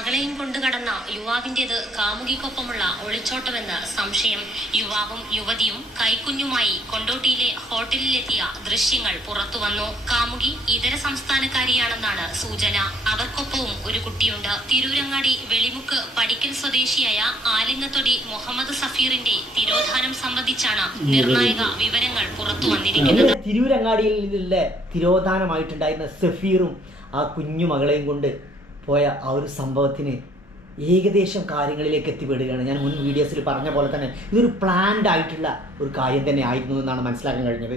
മകളെയും കൊണ്ട് കടന്ന യുവാവിന്റേത് കാമുകിക്കൊപ്പമുള്ള ഒളിച്ചോട്ടമെന്ന് സംശയം. യുവാവും യുവതിയും കൈക്കുഞ്ഞുമായി കൊണ്ടോട്ടിയിലെ ഹോട്ടലിലെത്തിയ ദൃശ്യങ്ങൾ പുറത്തുവന്നു. കാമുകി ഇതര സംസ്ഥാനക്കാരിയാണെന്നാണ് സൂചന. അവർക്കൊപ്പവും ഒരു കുട്ടിയുണ്ട്. തിരൂരങ്ങാടി വെളിമുക്ക് പടിക്കൽ സ്വദേശിയായ ആലിങ്ങത്തൊടി മുഹമ്മദ് സഫീറിന്റെ തിരോധാനം സംബന്ധിച്ചാണ് നിർണായക വിവരങ്ങൾ പുറത്തു വന്നിരിക്കുന്നത് തിരൂരങ്ങാടിയിലുള്ള തിരോധാനമായിട്ടുണ്ടായിരുന്ന സഫീറും ആ കുഞ്ഞു മകളെയും കൊണ്ട് പോയ ആ ഒരു സംഭവത്തിന് ഏകദേശം കാര്യങ്ങളിലേക്ക് എത്തിപ്പെടുകയാണ്. ഞാൻ മുൻ വീഡിയോസിൽ പറഞ്ഞ പോലെ തന്നെ ഇതൊരു പ്ലാൻഡ് ആയിട്ടുള്ള ഒരു കാര്യം തന്നെ ആയിരുന്നു എന്നാണ് മനസ്സിലാക്കാൻ കഴിഞ്ഞത്.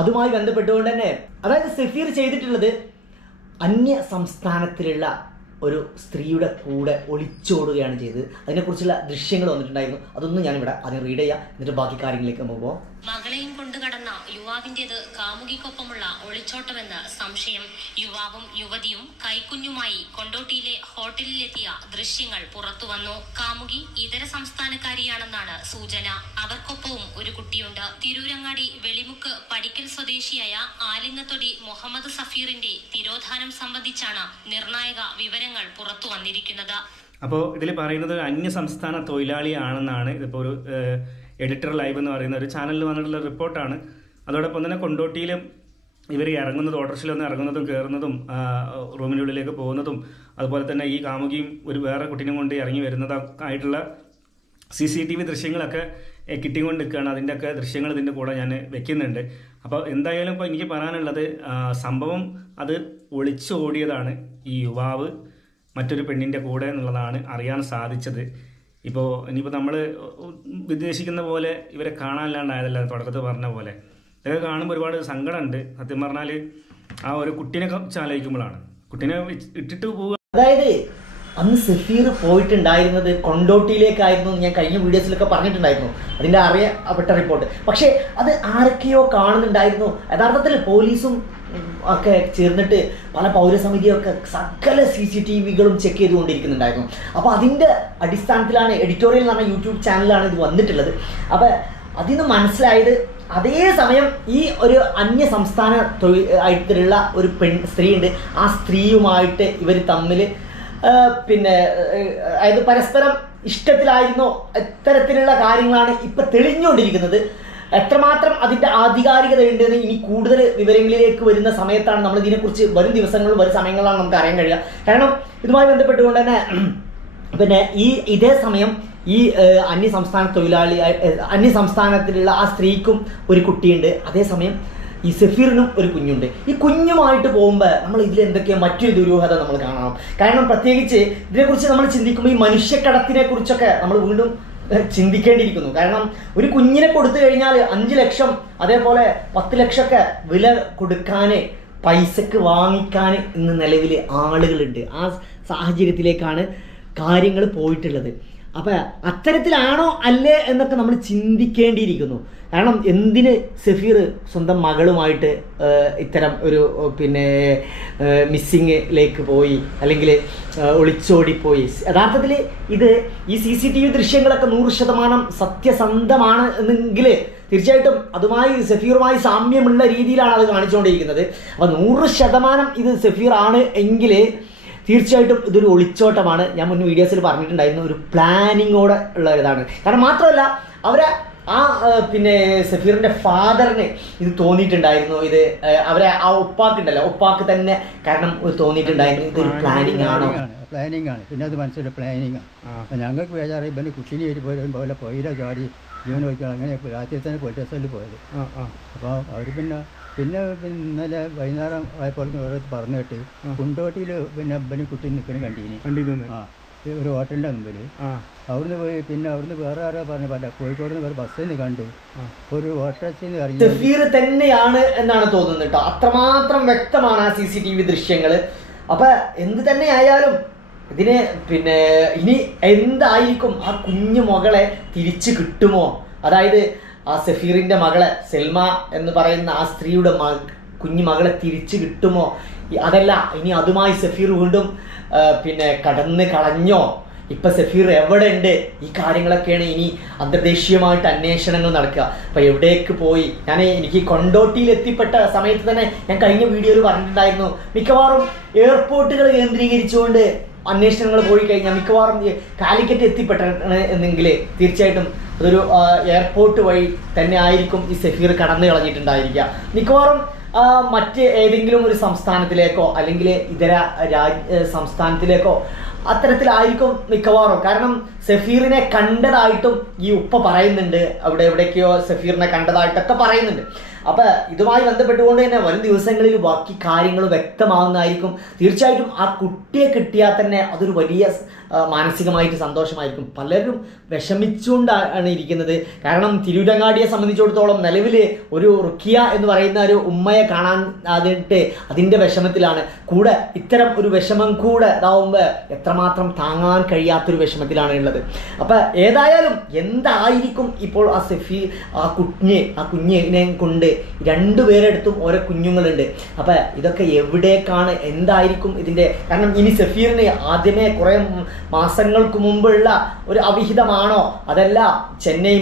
അതുമായി ബന്ധപ്പെട്ടുകൊണ്ട് തന്നെ അതായത് സഫീർ ചെയ്തിട്ടുള്ളത് അന്യ സംസ്ഥാനത്തിലുള്ള ഒരു സ്ത്രീയുടെ കൂടെ ഒളിച്ചോടുകയാണ് ചെയ്തത്. അതിനെക്കുറിച്ചുള്ള ദൃശ്യങ്ങൾ വന്നിട്ടുണ്ടായിരുന്നു. അതൊന്നും ഞാനിവിടെ അതിന് റീഡ് ചെയ്യാം. എന്നിട്ട് ബാക്കി കാര്യങ്ങളിലേക്ക് നമുക്ക് പോകാം മകളെയും കൊണ്ടു കടന്ന യുവാവിന്റേത് കാമുകിക്കൊപ്പമുള്ള ഒളിച്ചോട്ടമെന്ന് സംശയം. യുവാവും യുവതിയും കൈക്കുഞ്ഞുമായി കൊണ്ടോട്ടിയിലെ ഹോട്ടലിലെത്തിയ ദൃശ്യങ്ങൾ പുറത്തുവന്നു. കാമുകി ഇതര സംസ്ഥാനക്കാരിയാണെന്നാണ് സൂചന. അവർക്കൊപ്പവും ഒരു കുട്ടിയുണ്ട്. തിരൂരങ്ങാടി വെളിമുക്ക് പടിക്കൽ സ്വദേശിയായ ആലിങ്ങത്തൊടി മുഹമ്മദ് സഫീറിന്റെ തിരോധാനം സംബന്ധിച്ചാണ് നിർണായക വിവരങ്ങൾ പുറത്തു വന്നിരിക്കുന്നത്. അപ്പോൾ ഇതിൽ പറയുന്നത് അന്യ സംസ്ഥാന തൊഴിലാളിയാണെന്നാണ് ഇതിപ്പോൾ ഒരു എഡിറ്റർ ലൈവ് എന്ന് പറയുന്ന ഒരു ചാനലിൽ വന്നിട്ടുള്ള റിപ്പോർട്ടാണ്. അതോടൊപ്പം തന്നെ കൊണ്ടോട്ടിയിലും ഇവർ ഇറങ്ങുന്നത് ഓട്ടോറിക്ഷയിൽ വന്ന് ഇറങ്ങുന്നതും കയറുന്നതും റൂമിനുള്ളിലേക്ക് പോകുന്നതും അതുപോലെ തന്നെ ഈ കാമുകിയും ഒരു വേറെ കുട്ടീനെ കൊണ്ട് ഇറങ്ങി വരുന്നതായിട്ടുള്ള സി സി ടി വി ദൃശ്യങ്ങളൊക്കെ കിട്ടിക്കൊണ്ട് നിൽക്കുകയാണ് അതിന്റെയൊക്കെ ദൃശ്യങ്ങൾ ഇതിന്റെ കൂടെ ഞാൻ വെക്കുന്നുണ്ട്. അപ്പോൾ എന്തായാലും ഇപ്പോൾ എനിക്ക് പറയാനുള്ളത് സംഭവം അത് ഒളിച്ചോടിയതാണ് ഈ യുവാവ്. മറ്റൊരു പെണ്ണിന്റെ കൂടെ എന്നുള്ളതാണ് അറിയാൻ സാധിച്ചത്. ഇപ്പോൾ ഇനിയിപ്പോൾ നമ്മൾ ഉദ്ദേശിക്കുന്ന പോലെ ഇവരെ കാണാനില്ലാണ്ടായതല്ല തുടക്കത്തിൽ പറഞ്ഞ പോലെ. ഇതൊക്കെ കാണുമ്പോൾ ഒരുപാട് സങ്കടമുണ്ട്. സത്യം പറഞ്ഞാൽ ആ ഒരു കുട്ടീനെ ചാലോചിക്കുമ്പോഴാണ് കുട്ടീനെ ഇട്ടിട്ട് പോവുക. അതായത് അന്ന് സഫീർ പോയിട്ടുണ്ടായിരുന്നത് കൊണ്ടോട്ടിയിലേക്കായിരുന്നു ഞാൻ കഴിഞ്ഞ വീഡിയോസിലൊക്കെ പറഞ്ഞിട്ടുണ്ടായിരുന്നു. അതിന്റെ അറിയപ്പെട്ട റിപ്പോർട്ട് പക്ഷേ അത് ആരൊക്കെയോ കാണുന്നുണ്ടായിരുന്നു. യഥാർത്ഥത്തിൽ പോലീസും ഒക്കെ ചേർന്നിട്ട് പല പൗരസമിതിയൊക്കെ സകല സി സി ടി വികളും ചെക്ക് ചെയ്തുകൊണ്ടിരിക്കുന്നുണ്ടായിരുന്നു. അപ്പോൾ അതിന്റെ അടിസ്ഥാനത്തിലാണ് എഡിറ്റോറിയൽ എന്ന് പറഞ്ഞ യൂട്യൂബ് ചാനലാണ് ഇത് വന്നിട്ടുള്ളത്. അപ്പോൾ അതിൽ നിന്ന് മനസ്സിലായത് അതേ സമയം ഈ ഒരു അന്യ സംസ്ഥാന തൊഴിൽ ആയിട്ടുള്ള ഒരു പെൺ സ്ത്രീയുണ്ട്. ആ സ്ത്രീയുമായിട്ട് ഇവർ തമ്മിൽ പിന്നെ അതായത് പരസ്പരം ഇഷ്ടത്തിലായിരുന്നോ ഇത്തരത്തിലുള്ള കാര്യങ്ങളാണ് ഇപ്പൊ തെളിഞ്ഞുകൊണ്ടിരിക്കുന്നത്. എത്രമാത്രം അതിന്റെ ആധികാരികത ഉണ്ടെന്ന് ഇനി കൂടുതൽ വിവരങ്ങളിലേക്ക് വരുന്ന സമയത്താണ് നമ്മൾ ഇതിനെക്കുറിച്ച് വരും ദിവസങ്ങളിലും വരും സമയങ്ങളിലാണ് നമുക്ക് അറിയാൻ കഴിയുക. കാരണം ഇതുമായി ബന്ധപ്പെട്ടുകൊണ്ട് തന്നെ പിന്നെ ഈ ഇതേ സമയം ഈ അന്യ സംസ്ഥാന തൊഴിലാളി അന്യ സംസ്ഥാനത്തിലുള്ള ആ സ്ത്രീക്കും ഒരു കുട്ടിയുണ്ട്. അതേസമയം ഈ സെഫീറിനും ഒരു കുഞ്ഞുണ്ട്. ഈ കുഞ്ഞുമായിട്ട് പോകുമ്പോൾ നമ്മൾ ഇതിൽ എന്തൊക്കെയോ മറ്റൊരു ദുരൂഹത നമ്മൾ കാണണം. കാരണം പ്രത്യേകിച്ച് ഇതിനെക്കുറിച്ച് നമ്മൾ ചിന്തിക്കുമ്പോൾ ഈ മനുഷ്യക്കടത്തിനെ കുറിച്ചൊക്കെ നമ്മൾ വീണ്ടും ചിന്തിക്കേണ്ടിയിരിക്കുന്നു. കാരണം ഒരു കുഞ്ഞിനെ കൊടുത്തു കഴിഞ്ഞാൽ അഞ്ച് ലക്ഷം അതേപോലെ പത്ത് ലക്ഷമൊക്കെ വില കൊടുക്കാൻ പൈസക്ക് വാങ്ങിക്കാൻ ഇന്ന് നിലവിൽ ആളുകളുണ്ട്. ആ സാഹചര്യത്തിലേക്കാണ് കാര്യങ്ങൾ പോയിട്ടുള്ളത്. അപ്പം അത്തരത്തിലാണോ അല്ലേ എന്നൊക്കെ നമ്മൾ ചിന്തിക്കേണ്ടിയിരിക്കുന്നു. കാരണം എന്തിന് സഫീർ സ്വന്തം മകളുമായിട്ട് ഇത്തരം ഒരു പിന്നെ മിസ്സിങ്ങിലേക്ക് പോയി അല്ലെങ്കിൽ ഒളിച്ചോടിപ്പോയി? യഥാർത്ഥത്തിൽ ഇത് ഈ സി സി ടി വി ദൃശ്യങ്ങളൊക്കെ നൂറ് ശതമാനം സത്യസന്ധമാണ് എന്നെങ്കിൽ തീർച്ചയായിട്ടും അതുമായി സഫീറുമായി സാമ്യമുള്ള രീതിയിലാണ് അത് കാണിച്ചുകൊണ്ടിരിക്കുന്നത്. അപ്പോൾ നൂറ് ശതമാനം ഇത് സഫീർ ആണ് എങ്കിൽ തീർച്ചയായിട്ടും ഇതൊരു ഒളിച്ചോട്ടമാണ്. ഞാൻ മുൻ വീഡിയോസിൽ പറഞ്ഞിട്ടുണ്ടായിരുന്നു ഒരു പ്ലാനിങ്ങോടെ ഉള്ള ഇതാണ് കാരണം മാത്രമല്ല അവരെ ആ പിന്നെ സഫീറിന്റെ ഫാദറിന് ഇത് തോന്നിയിട്ടുണ്ടായിരുന്നു. ഇത് അവരെ ആ ഉപ്പാക്കുണ്ടല്ലോ. ഉപ്പാക്ക് തന്നെ കാരണം തോന്നിയിട്ടുണ്ടായിരുന്നു. ഇതൊരു പ്ലാനിങ് ആണോ. പ്ലാനിങ് ആണ്. പിന്നെ അത് മനസ്സിലെ പ്ലാനിങ് ആണ്. ഞങ്ങൾക്ക് ബേജാറ് ഇവന് കുട്ടിനെ ഒരു പോലും പോലെ പോയില്ല ചാടി ജീവൻ വയ്ക്കുക അങ്ങനെ രാത്രി തന്നെ പോലീസ് സ്റ്റേഷനിൽ പോയത്. അപ്പോൾ അവർ പിന്നെ പിന്നെ ഇന്നലെ വൈകുന്നേരം ആയപ്പോൾ ഓരോ പറഞ്ഞു കേട്ട്. കുണ്ടോട്ടിയിൽ പിന്നെ ഇവന് കുട്ടി നിൽക്കുന്ന കണ്ടീനി. കണ്ടിരുന്നു ആ. ഒരു ഹോട്ടലിന്റെ മുമ്പിൽ അവിടുന്ന് പോയി പിന്നെ അവിടുന്ന് വേറെ ആരോ പറഞ്ഞു പറ്റ കോഴിക്കോട് നിന്ന് വേറെ ബസ്സിൽ നിന്ന് കണ്ടു ഒരു ഹോട്ടലിൽ നിന്ന് ഇറങ്ങി സഫീർ തന്നെയാണ് എന്നാണ് തോന്നുന്നത് കേട്ടോ അത്രമാത്രം വ്യക്തമാണ് ആ സി സി ടി വി ദൃശ്യങ്ങൾ അപ്പൊ എന്ത് തന്നെ ആയാലും ഇതിന് പിന്നെ ഇനി എന്തായിരിക്കും ആ കുഞ്ഞു മകളെ തിരിച്ചു കിട്ടുമോ? അതായത് ആ സഫീറിന്റെ മകളെ സെൽമ എന്ന് പറയുന്ന ആ സ്ത്രീയുടെ മ കുഞ്ഞു മകളെ തിരിച്ചു കിട്ടുമോ? അതല്ല ഇനി അതുമായി സഫീർ വീണ്ടും പിന്നെ കടന്ന് കളഞ്ഞോ? ഇപ്പൊ സഫീർ എവിടെ ഉണ്ട് ഈ കാര്യങ്ങളൊക്കെയാണ് ഇനി അന്തർദേശീയമായിട്ട് അന്വേഷണങ്ങൾ നടക്കുക. അപ്പൊ എവിടേക്ക് പോയി? ഞാൻ എനിക്ക് കൊണ്ടോട്ടിയിൽ എത്തിപ്പെട്ട സമയത്ത് തന്നെ ഞാൻ കഴിഞ്ഞ വീഡിയോയിൽ പറഞ്ഞിട്ടുണ്ടായിരുന്നു. മിക്കവാറും എയർപോർട്ടുകൾ കേന്ദ്രീകരിച്ചുകൊണ്ട് അന്വേഷണങ്ങൾ പോയി കഴിഞ്ഞാൽ മിക്കവാറും കാലിക്കറ്റ് എത്തിപ്പെട്ടാണ് എന്നെങ്കിൽ തീർച്ചയായിട്ടും അതൊരു എയർപോർട്ട് വഴി തന്നെ ആയിരിക്കും ഈ സഫീർ കടന്നു കളഞ്ഞിട്ടുണ്ടായിരിക്കുക. മിക്കവാറും മറ്റ് ഏതെങ്കിലും ഒരു സംസ്ഥാനത്തിലേക്കോ അല്ലെങ്കിൽ ഇതര രാജ് സംസ്ഥാനത്തിലേക്കോ അത്തരത്തിലായിരിക്കും മിക്കവാറും. കാരണം സഫീറിനെ കണ്ടതായിട്ടും ഈ ഉപ്പ പറയുന്നുണ്ട്. അവിടെ എവിടേക്കോ സഫീറിനെ കണ്ടതായിട്ടൊക്കെ പറയുന്നുണ്ട്. അപ്പൊ ഇതുമായി ബന്ധപ്പെട്ടുകൊണ്ട് തന്നെ വരും ദിവസങ്ങളിൽ ബാക്കി കാര്യങ്ങൾ വ്യക്തമാവുന്നതായിരിക്കും. തീർച്ചയായിട്ടും ആ കുട്ടിയെ കിട്ടിയാൽ തന്നെ അതൊരു വലിയ മാനസികമായിട്ട് സന്തോഷമായിരിക്കും. പലരും വിഷമിച്ചുകൊണ്ടാണ് ഇരിക്കുന്നത്. കാരണം തിരൂരങ്ങാടിയെ സംബന്ധിച്ചിടത്തോളം നിലവിൽ ഒരു റുക്കിയ എന്ന് പറയുന്ന ഒരു ഉമ്മയെ കാണാൻ അതിട്ട് അതിന്റെ വിഷമത്തിലാണ്. കൂടെ ഇത്തരം ഒരു വിഷമം കൂടെ ഇതാവുമ്പോൾ എത്രമാത്രം താങ്ങാൻ കഴിയാത്തൊരു വിഷമത്തിലാണ് ഉള്ളത്. അപ്പം ഏതായാലും എന്തായിരിക്കും ഇപ്പോൾ ആ സെഫി ആ കുഞ്ഞ് ആ കുഞ്ഞിനെ കൊണ്ട് രണ്ടുപേരെടുത്തും ഓരോ കുഞ്ഞുങ്ങളുണ്ട്. അപ്പം ഇതൊക്കെ എവിടേക്കാണ് എന്തായിരിക്കും ഇതിന്റെ കാരണം ഇനി സെഫീറിന് ആദ്യമേ കുറേ മാസങ്ങൾക്ക് മുമ്പുള്ള ഒരു അവിഹിതമാണോ? അതല്ല ചെന്നൈ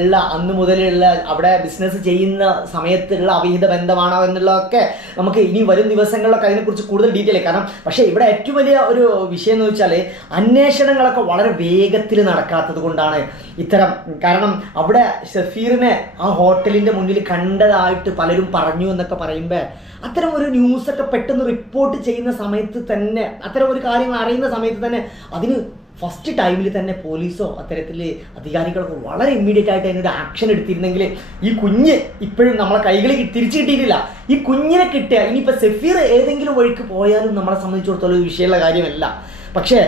ഉള്ള അന്ന് മുതലുള്ള അവിടെ ബിസിനസ് ചെയ്യുന്ന സമയത്തുള്ള അവിഹിത ബന്ധമാണോ എന്നുള്ളതൊക്കെ നമുക്ക് ഇനി വരും ദിവസങ്ങളിലൊക്കെ അതിനെക്കുറിച്ച് കൂടുതൽ ഡീറ്റെയിൽ കാരണം പക്ഷേ ഇവിടെ ഏറ്റവും വലിയ ഒരു വിഷയം എന്ന് വെച്ചാൽ അന്വേഷണങ്ങളൊക്കെ വളരെ വേഗത്തിൽ നടക്കാത്തത് കൊണ്ടാണ് ഇത്തരം കാരണം അവിടെ ഷഫീറിനെ ആ ഹോട്ടലിന്റെ മുന്നിൽ കണ്ടതായിട്ട് പലരും പറഞ്ഞു എന്നൊക്കെ പറയുമ്പോൾ അത്തരം ഒരു ന്യൂസൊക്കെ പെട്ടെന്ന് റിപ്പോർട്ട് ചെയ്യുന്ന സമയത്ത് തന്നെ അത്തരം ഒരു കാര്യങ്ങൾ അറിയുന്ന സമയത്ത് തന്നെ അതിന് ഫസ്റ്റ് ടൈമിൽ തന്നെ പോലീസോ അത്തരത്തിൽ അധികാരികളൊക്കെ വളരെ ഇമ്മീഡിയറ്റ് ആയിട്ട് അതിനൊരു ആക്ഷൻ എടുത്തിരുന്നെങ്കിൽ ഈ കുഞ്ഞ് ഇപ്പോഴും നമ്മളെ കൈകളിൽ തിരിച്ചു കിട്ടിയിട്ടില്ല. ഈ കുഞ്ഞിനെ കിട്ടുക ഇനിയിപ്പോൾ സെഫീർ ഏതെങ്കിലും വഴിക്ക് പോയാലും നമ്മളെ സംബന്ധിച്ചിടത്തോളം ഒരു വിഷയമുള്ള കാര്യമല്ല. പക്ഷേ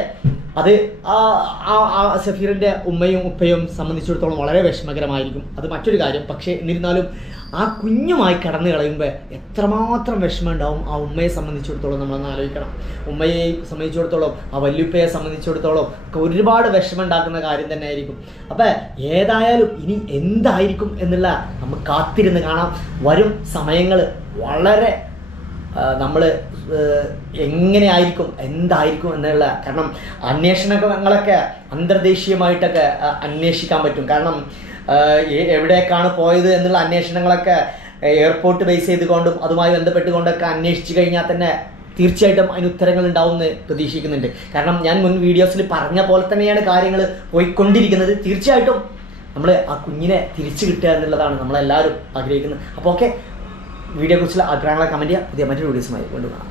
അത് ആ സഫീറിന്റെ ഉമ്മയും ഉപ്പയും സംബന്ധിച്ചിടത്തോളം വളരെ വിഷമകരമായിരിക്കും. അത് മറ്റൊരു കാര്യം. പക്ഷേ എന്നിരുന്നാലും ആ കുഞ്ഞുമായി കടന്നു കളയുമ്പോൾ എത്രമാത്രം വിഷമം ഉണ്ടാവും ആ ഉമ്മയെ സംബന്ധിച്ചിടത്തോളം നമ്മളൊന്ന് ആലോചിക്കണം. ഉമ്മയെ സംബന്ധിച്ചിടത്തോളം ആ വല്യുപ്പയെ സംബന്ധിച്ചിടത്തോളം ഒക്കെ ഒരുപാട് വിഷമം ഉണ്ടാക്കുന്ന കാര്യം തന്നെ ആയിരിക്കും അപ്പോൾ ഏതായാലും ഇനി എന്തായിരിക്കും എന്നുള്ള നമുക്ക് കാത്തിരുന്ന് കാണാം. വരും സമയങ്ങൾ വളരെ നമ്മൾ എങ്ങനെയായിരിക്കും എന്തായിരിക്കും എന്നുള്ള കാരണം അന്വേഷണങ്ങളൊക്കെ അന്തർദേശീയമായിട്ടൊക്കെ അന്വേഷിക്കാൻ പറ്റും. കാരണം എവിടേക്കാണ് പോയത് എന്നുള്ള അന്വേഷണങ്ങളൊക്കെ എയർപോർട്ട് ബേസ് ചെയ്തുകൊണ്ടും അതുമായി ബന്ധപ്പെട്ടുകൊണ്ടൊക്കെ അന്വേഷിച്ചു കഴിഞ്ഞാൽ തന്നെ തീർച്ചയായിട്ടും അതിന് ഉത്തരങ്ങൾ ഉണ്ടാവുമെന്ന് പ്രതീക്ഷിക്കുന്നുണ്ട്. കാരണം ഞാൻ മുൻ വീഡിയോസിൽ പറഞ്ഞ പോലെ തന്നെയാണ് കാര്യങ്ങൾ പോയിക്കൊണ്ടിരിക്കുന്നത്. തീർച്ചയായിട്ടും നമ്മൾ ആ കുഞ്ഞിനെ തിരിച്ചു കിട്ടുക എന്നുള്ളതാണ് നമ്മളെല്ലാവരും ആഗ്രഹിക്കുന്നത്. അപ്പോൾ ഓക്കെ. വീഡിയോയെക്കുറിച്ചുള്ള ആഗ്രഹങ്ങളെ കമന്റ് ചെയ്യുക. പുതിയ മറ്റൊരു വീഡിയോസുമായി കൊണ്ടുപോകാം